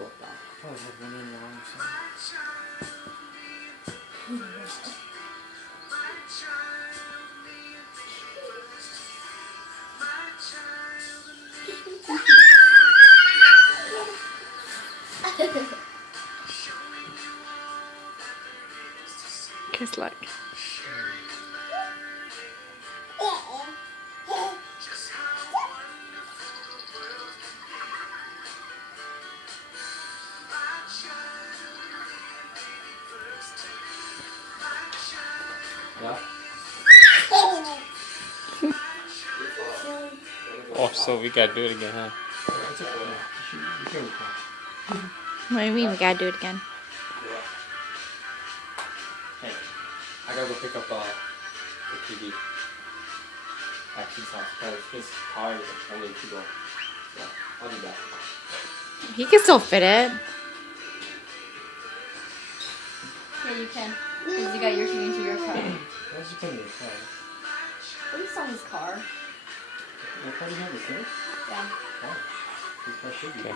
pull it down. Probably had one in wrong. Kiss luck. Yeah? Oh, so we gotta do it again, huh? It's okay. You can record. What do you mean we gotta do it again? Hey, I gotta go pick up the TV at his house because his car is only to go. So I'll do that. He can still fit it. Yeah, you can. Because you got your TV into your car. Why did you put it in your car? At least on his car. What car do you have? This thing? Yeah. Oh, this car should be. Okay.